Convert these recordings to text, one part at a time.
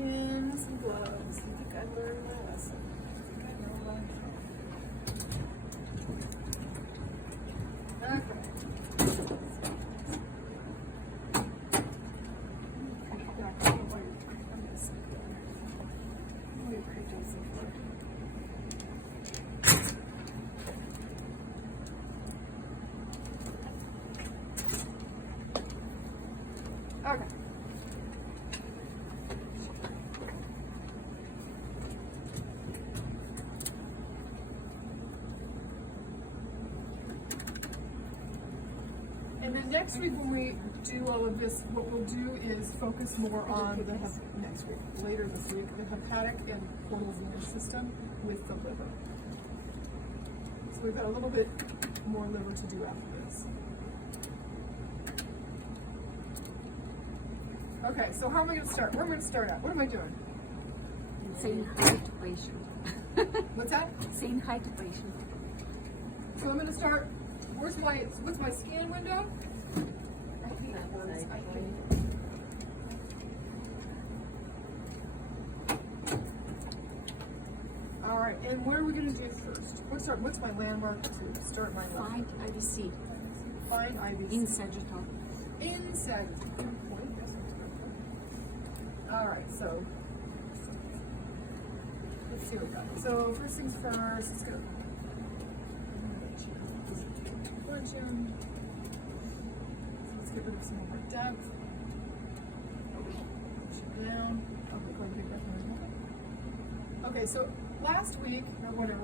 pins and gloves. I think I learned my lesson. I think I know what I'm doing. Okay. Okay. And then next week when we do all of this, what we'll do is focus more on next week, later this week, the hepatic and portal venous system with the liver. So we've got a little bit more liver to do after this. Okay, so how am I going to start? Where am I going to start at? What am I doing? Saying hi to patient. What's that? Saying hi to patient. So I'm going to start. What's my scan window? I hate that word. I hate it. All right, and what are we going to do first? What's my landmark to start my life? Find IVC. Find IVC. In sagittal. In sagittal. All right, so let's see what we got. So first things first, let's go. So let's get rid of some of our depth. Push it down. Okay, go ahead and take breath in. Okay, so last week, or whatever,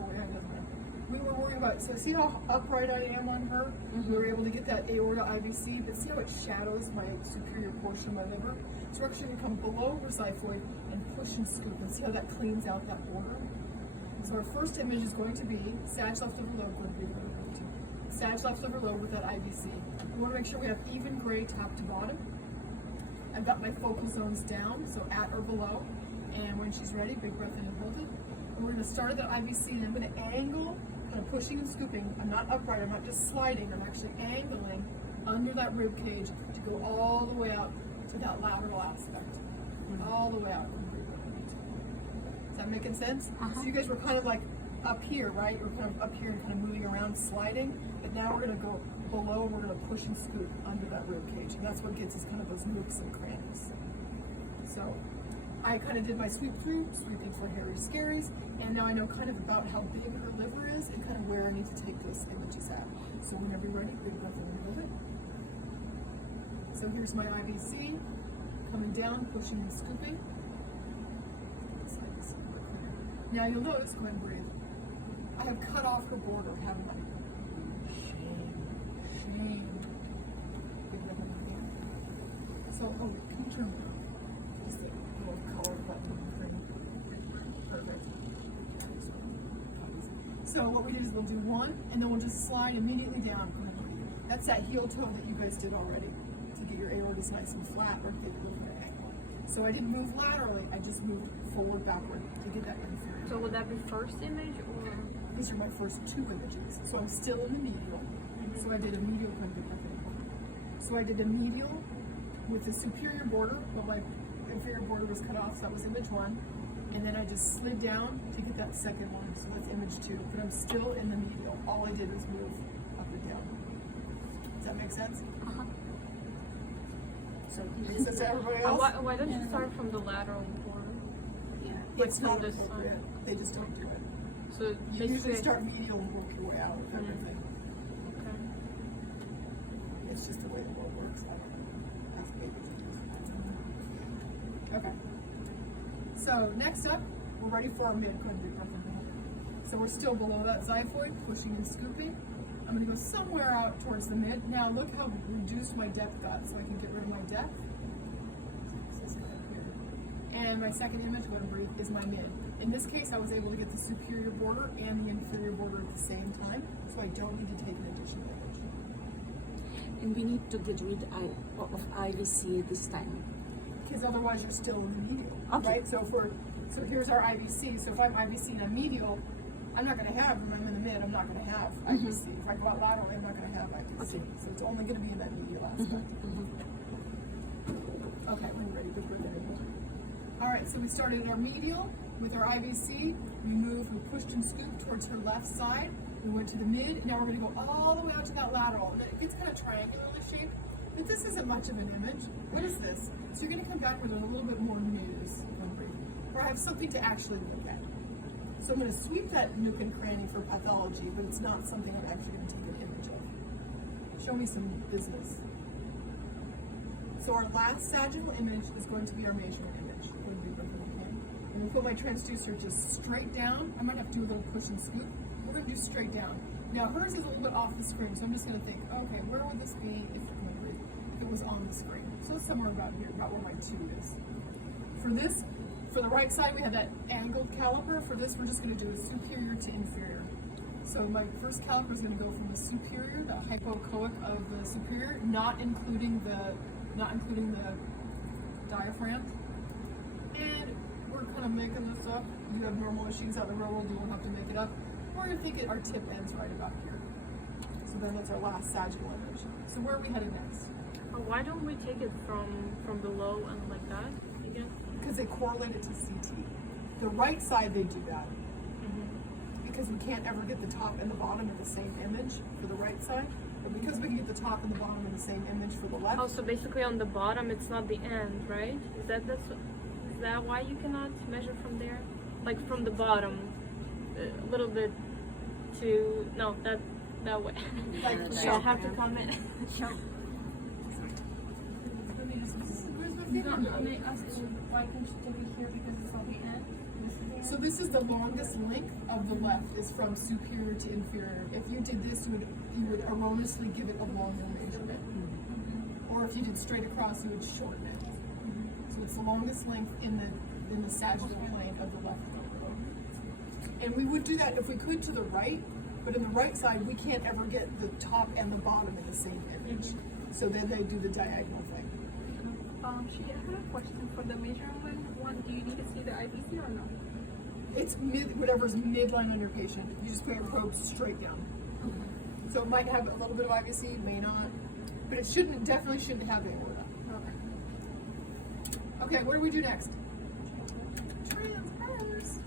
we were worried about, so see how upright I am on her? We were able to get that aorta IVC, but see how it shadows my superior portion of my liver? So we're actually going to come below her xiphoid and push and scoop and see how that cleans out that border. So our first image is going to be sag left liver low, sag left liver low with that IVC. We want to make sure we have even gray top to bottom. I've got my focal zones down, so at or below. And when she's ready, big breath in and hold it. And we're going to start at that IVC, and I'm going to angle, kind of pushing and scooping. I'm not upright, I'm not just sliding, I'm actually angling under that rib cage to go all the way out to that lateral aspect. All the way out. Is that making sense? So you guys were kind of like up here, right? We're kind of up here and kind of moving around, sliding. But now we're going to go below, and we're going to push and scoop under that rib cage. And that's what gets us kind of those nooks and crannies. So I kind of did my sweep through, sweeping for hairy scaries, and now I know kind of about how big her liver is and kind of where I need to take those images at. So whenever you're ready, big breath in and hold it. So here's my IVC, coming down, pushing and scooping. Now you'll notice, go ahead and breathe. I have cut off her border, haven't I? Shame. Big breath in and hold it. So, oh, can you turn around? Just the little color button thing. Perfect. So what we do is we'll do one, and then we'll just slide immediately down. That's that heel toe that you guys did already to get your aortas nice and flat or get your liver angle. So I didn't move laterally, I just moved forward, backward to get that inferior. So would that be first image or? These are my first two images. So I'm still in the medial. So I did a medial So I did a medial with the superior border, but my inferior border was cut off, so that was image one. And then I just slid down to get that second one, so that's image two. But I'm still in the medial. All I did was move up and down. Does that make sense? So is that everybody else? Why don't you start from the lateral border? Yeah, it's not appropriate. They just don't do it. So You usually start medial and work your way out of everything. Okay. It's just the way the world works. I don't know. Ask babies. Okay. So next up, we're ready for our mid. Go ahead and breathe breath in. So we're still below that xiphoid, pushing and scooping. I'm going to go somewhere out towards the mid. Now look how reduced my depth got, so I can get rid of my depth. And my second image, go ahead and breathe, is my mid. In this case, I was able to get the superior border and the inferior border at the same time, so I don't need to take an additional image. And we need to get rid of IVC this time. Because otherwise you're still in the medial, Okay. right? So here's our IVC. So if I'm IVC and I'm medial, I'm not going to have, when I'm in the mid, I'm not going to have IVC. If I go out laterally, I'm not going to have IVC. Okay. So it's only going to be in that medial aspect. Okay, we're ready. Good breath in. All right, so we started at our medial with our IVC. We moved, we pushed and scooped towards her left side. We went to the mid, and now we're gonna go all the way out to that lateral. And it gets kind of triangularly shaped, but this isn't much of an image. What is this? So you're gonna come back with a little bit more news, or I have something to actually look at. So I'm gonna sweep that nook and cranny for pathology, but it's not something I'm actually gonna take an image of. Show me some business. So our last sagittal image is going to be our measurement image. I'm gonna put my transducer just straight down. I might have to do a little push and scoop. We're gonna do straight down. Now hers is a little bit off the screen, so I'm just gonna think, okay, where would this be if it was on the screen? So it's somewhere about here, about where my 2 is. For this, for the right side, we have that angled caliper. For this, we're just gonna do a superior to inferior. So my first caliper is gonna go from the superior, the hypoechoic of the superior, not including the diaphragm. And we're kind of making this up. You have normal issues out in the real world, you won't have to make it up. We're gonna think our tip ends right about here. So then that's our last sagittal image. So where are we headed next? Why don't we take it from below and like that again? Because they correlate it to CT. The right side, they do that. Because we can't ever get the top and the bottom in the same image for the right side. But because we can get the top and the bottom in the same image for the left. Oh, so basically on the bottom, it's not the end, right? Is that why you cannot measure from there? Like from the bottom, a little bit to that way. Like, So I'll have to comment. They asked you why can't you take it here because it's on the end? So this is the longest length of the left is from superior to inferior. If you did this, you would erroneously give it a longer measurement. Or if you did straight across, you would shorten it. So it's the longest length in the sagittal plane of the left. And we would do that if we could to the right, but in the right side, we can't ever get the top and the bottom in the same image. So then they do the diagonal thing. She had a question for the measurement one. Do you need to see the IVC or no? It's whatever's midline on your patient. You just put your probe straight down. So it might have a little bit of IVC, may not, but it definitely shouldn't have aorta. Okay, what do we do next? Transverse.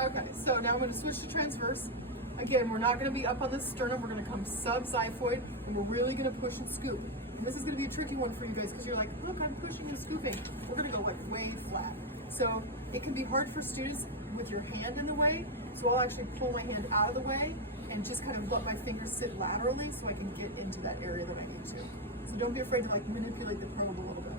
Okay, so now I'm going to switch to transverse. Again, we're not going to be up on the sternum. We're going to come sub-xiphoid, and we're really going to push and scoop. And this is going to be a tricky one for you guys because you're like, look, I'm pushing and scooping. We're going to go like way flat. So it can be hard for students with your hand in the way. So I'll actually pull my hand out of the way and just kind of let my fingers sit laterally so I can get into that area that I need to. So don't be afraid to like manipulate the probe a little bit.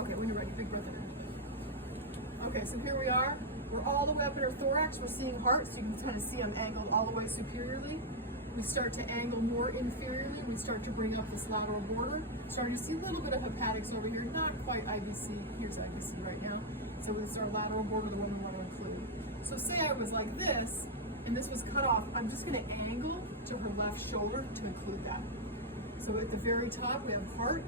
Okay, when you're ready, big breath in. Okay, so here we are. We're all the way up in our thorax. We're seeing heart, so you can kind of see I'm angled all the way superiorly. We start to angle more inferiorly. We start to bring up this lateral border. Starting to see a little bit of hepatics over here. Not quite IVC. Here's IVC right now. So it's our lateral border, the one we want to include. So say I was like this, and this was cut off. I'm just going to angle to her left shoulder to include that. So at the very top, we have heart.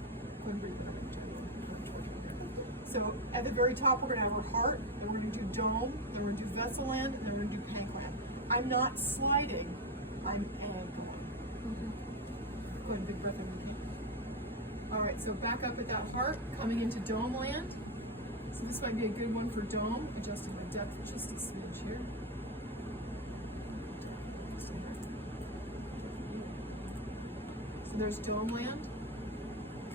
So at the very top, we're going to have our heart, then we're going to do dome, then we're going to do vessel land, and then we're going to do pancreas. I'm not sliding, I'm angling. Go ahead, big breath in. All right, so back up at that heart, coming into dome land. So this might be a good one for dome. Adjusting my depth just a smidge here. So there's dome land.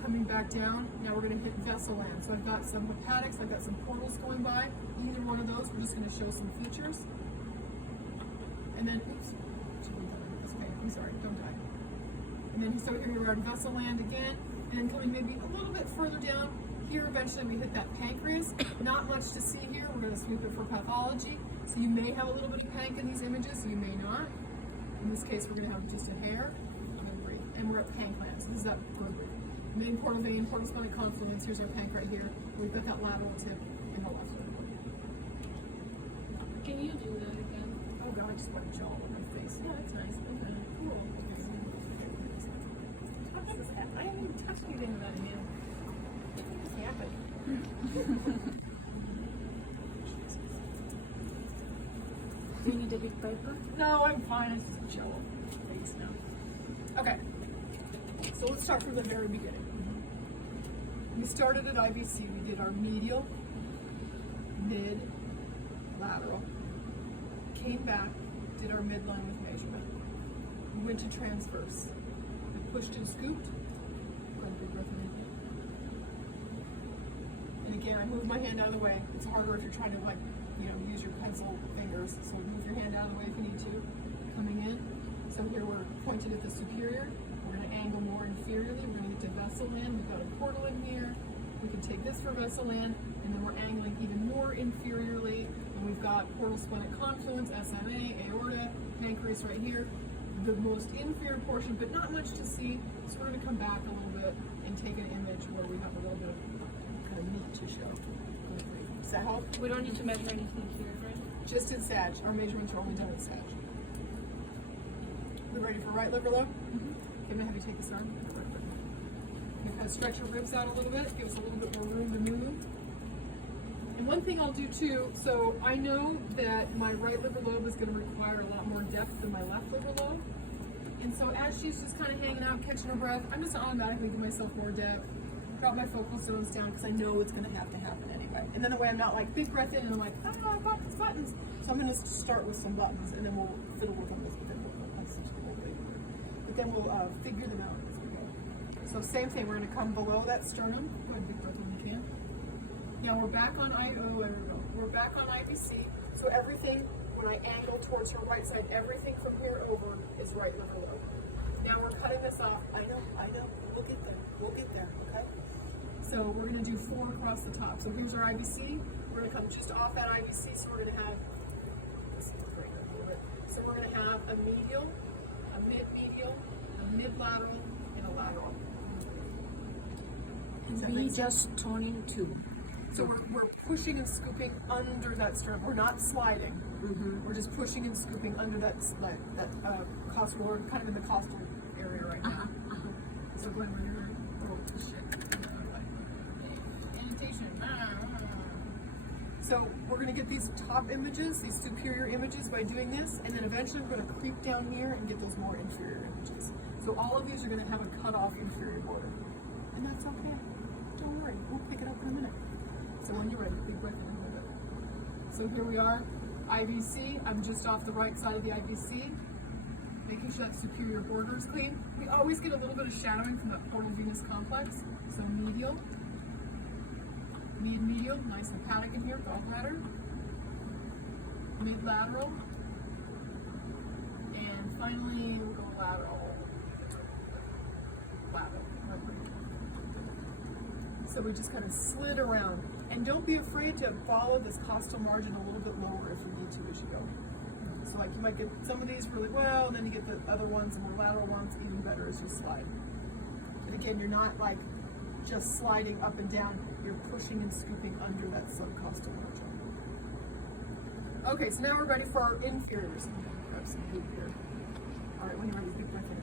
Coming back down, now we're going to hit vessel land. So I've got some hepatics, I've got some portals going by. Either one of those, we're just going to show some features. And then, oops, okay, I'm sorry, don't die. And then so here we're on vessel land again, and then coming maybe a little bit further down. Here eventually we hit that pancreas. Not much to see here. We're going to sweep it for pathology. So you may have a little bit of panc in these images, so you may not. In this case, we're going to have just a hair. And we're at panc land. So this is that good breathe. Main portal vein, portal splenic confluence. Here's our panc right here. We've got that lateral tip in the left. Can you do that again? Oh god, I just got a gel on my face. Yeah, that's nice. Okay, cool. I haven't even touched anything with that again. What just happened? Do you need a big paper? No, I'm fine. It's just a gel on my face now. Okay. So let's start from the very beginning. We started at IVC. We did our medial, mid, lateral. Came back, did our midline with measurement. We went to transverse. We pushed and scooped. Go ahead, big breath in. And again, I move my hand out of the way. It's harder if you're trying to use your pencil fingers. So move your hand out of the way if you need to. Coming in. So here we're pointed at the superior. We're going to angle more inferiorly. We're going to get to vessel in. We've got a portal in here. We can take this for vessel in, and then we're angling even more inferiorly. And we've got portal splenic confluence, SMA, aorta, pancreas right here. The most inferior portion, but not much to see. So we're going to come back a little bit and take an image where we have a little bit of kind of meat to show. Does that help? We don't need to measure anything here, right? Just in SAG. Our measurements are only done in SAG. We ready for right liver low? Okay, I'm gonna have you take this arm. You kind of stretch your ribs out a little bit, give us a little bit more room to move. And one thing I'll do too, so I know that my right liver lobe is going to require a lot more depth than my left liver lobe. And so as she's just kind of hanging out, catching her breath, I'm just automatically give myself more depth, drop my focal zones down because I know it's going to have to happen anyway. And then the way I'm not like big breath in and I'm like, oh, I've got these buttons. So I'm going to start with some buttons and then we'll fiddle work on this. But then we'll figure them out as we go. So same thing, we're going to come below that sternum. Go ahead, big breath when you can. Now we're back on we're back on IVC. So everything, when I angle towards her right side, everything from here over is right liver lobe. Now we're cutting this off. I know. We'll get there, okay? So we're gonna do 4 across the top. So here's our IVC. We're gonna come just off that IVC, so we're gonna have, so we're gonna have a medial, a mid-medial, a mid-lateral, and a lateral. Does that We make sense? just turn into. So we're pushing and scooping under that sternum. We're not sliding. We're just pushing and scooping under that costal, or kind of in the costal area right now. So Glenn, when you're, oh shit. Annotation. So we're gonna get these top images, these superior images by doing this, and then eventually we're gonna creep down here and get those more inferior images. So all of these are gonna have a cut off inferior border. And that's okay. Don't worry, we'll pick it up in a minute. So when you're ready, big breath in a little bit. So here we are, IVC. I'm just off the right side of the IVC, making sure that superior border is clean. We always get a little bit of shadowing from that portal venous complex. So medial, medial, nice hepatic in here, gallbladder, mid-lateral, and finally we'll go lateral. So we just kind of slid around. And don't be afraid to follow this costal margin a little bit lower if you need to as you go. So like you might get some of these really well, and then you get the other ones, the more lateral ones, even better as you slide. And again, you're not like just sliding up and down, you're pushing and scooping under that subcostal margin. Okay, so now we're ready for our inferiors. Grab some heat here. All right, when you're ready, big breath in.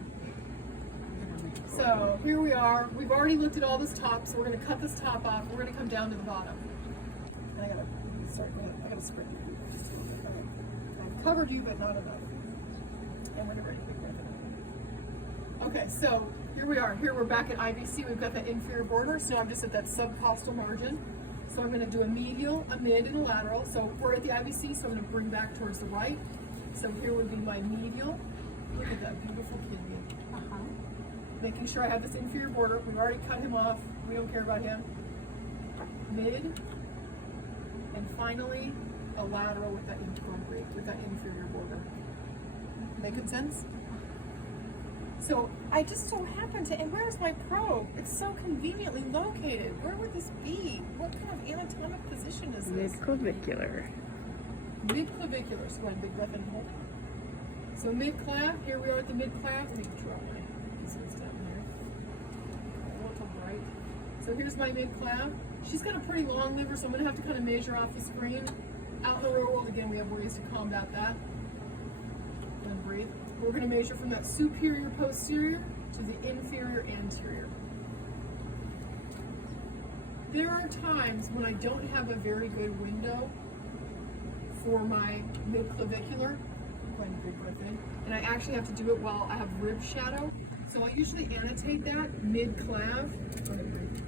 So here we are. We've already looked at all this top, so we're going to cut this top off. We're going to come down to the bottom. And I gotta spread you. I've covered you, but not enough. And we're ready. Okay, so here we are. Here we're back at IVC. We've got that inferior border, so I'm just at that subcostal margin. So I'm going to do a medial, a mid, and a lateral. So we're at the IVC, so I'm going to bring back towards the right. So here would be my medial. Look at that beautiful kidney. Making sure I have this inferior border. We've already cut him off. We don't care about him. Mid, and finally a lateral with that inferior border. Making sense? So I just so happen to, and where's my probe? It's so conveniently located. Where would this be? What kind of anatomic position is this? Mid-clavicular. Mid-clavicular. So go ahead, big breath in and hold. So mid-clav, here we are at the mid-clav. Let me draw my pieces down here. A little right. So here's my mid-clav. She's got a pretty long liver, so I'm gonna have to kind of measure off the screen. Out in the real world, again, we have ways to combat that. And breathe. We're gonna measure from that superior posterior to the inferior anterior. There are times when I don't have a very good window for my mid-clavicular. Go ahead and big breath in. And I actually have to do it while I have rib shadow. So I usually annotate that mid-clav. Go ahead and breathe.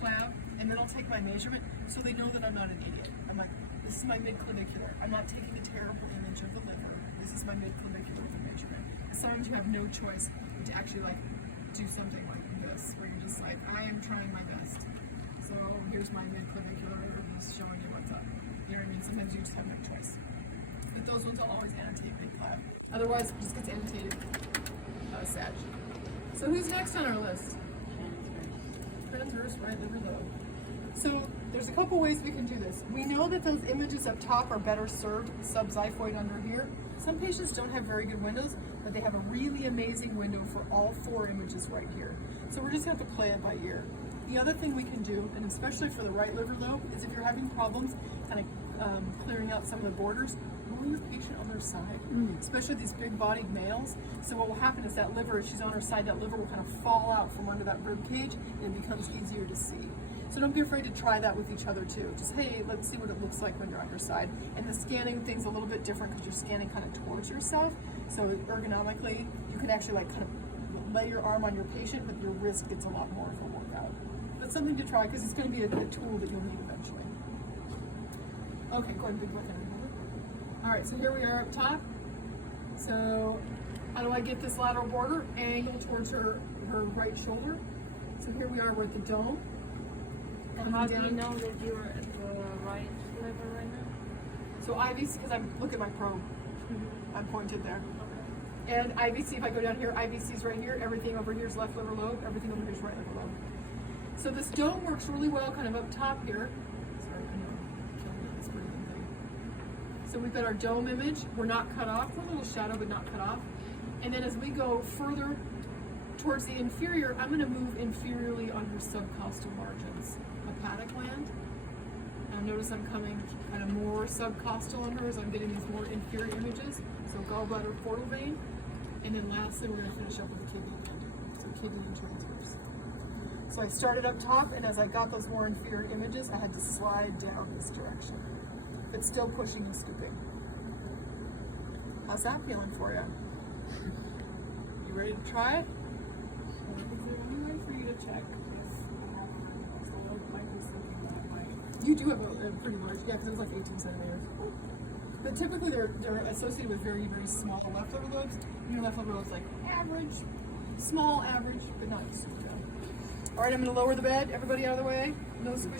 clav, and then I'll take my measurement so they know that I'm not an idiot. I'm like, this is my midclavicular. I'm not taking a terrible image of the liver. This is my midclavicular with a measurement. Sometimes you have no choice but to actually like do something like this, where you're just like, I am trying my best. So here's my midclavicular, just showing you what's up. You know what I mean? Sometimes you just have no choice. But those ones I'll always annotate midclav. Otherwise, it just gets annotated sag. So who's next on our list? Transverse right liver lobe. So there's a couple ways we can do this. We know that those images up top are better served subxiphoid under here. Some patients don't have very good windows, but they have a really amazing window for all 4 images right here. So we're just going to have to play it by ear. The other thing we can do, and especially for the right liver lobe, is if you're having problems kind of clearing out some of the borders, roll your patient on their side, especially these big-bodied males. So what will happen is that liver, if she's on her side, that liver will kind of fall out from under that rib cage, and it becomes easier to see. So don't be afraid to try that with each other too. Just, hey, let's see what it looks like when you're on your side. And the scanning thing's a little bit different because you're scanning kind of towards yourself. So ergonomically, you can actually like kind of lay your arm on your patient, but your wrist gets a lot more of a workout. But something to try because it's going to be a tool that you'll need eventually. Okay, go ahead and big breath in. All right, so here we are up top. So how do I get this lateral border angled towards her right shoulder? So here we are, we're at the dome. And how do you know that you're at the right liver right now? So IVC, because look at my probe. I'm pointed there. And IVC, if I go down here, IVC is right here. Everything over here is left liver lobe. Everything over here is right liver lobe. So this dome works really well kind of up top here. Sorry, I know, killing this breathing thing. So we've got our dome image. We're not cut off. We're a little shadow, but not cut off. And then as we go further towards the inferior, I'm going to move inferiorly on her subcostal margins. Hepatic gland. Now notice I'm coming kind of more subcostal on her as I'm getting these more inferior images. So gallbladder portal vein. And then lastly, we're going to finish up with the kidney gland. So kidney and transverse. So I started up top, and as I got those more inferior images, I had to slide down this direction. But still pushing and scooping. How's that feeling for you? You ready to try it? Is there any way for you to check if the lobe might be something that might? You do have a pretty large, yeah, because it was like 18 centimeters. But typically they're associated with very, very small leftover lobes. Your leftover lobe's like average, small, average, but not super bad. All right, I'm going to lower the bed. Everybody out of the way. No squishy.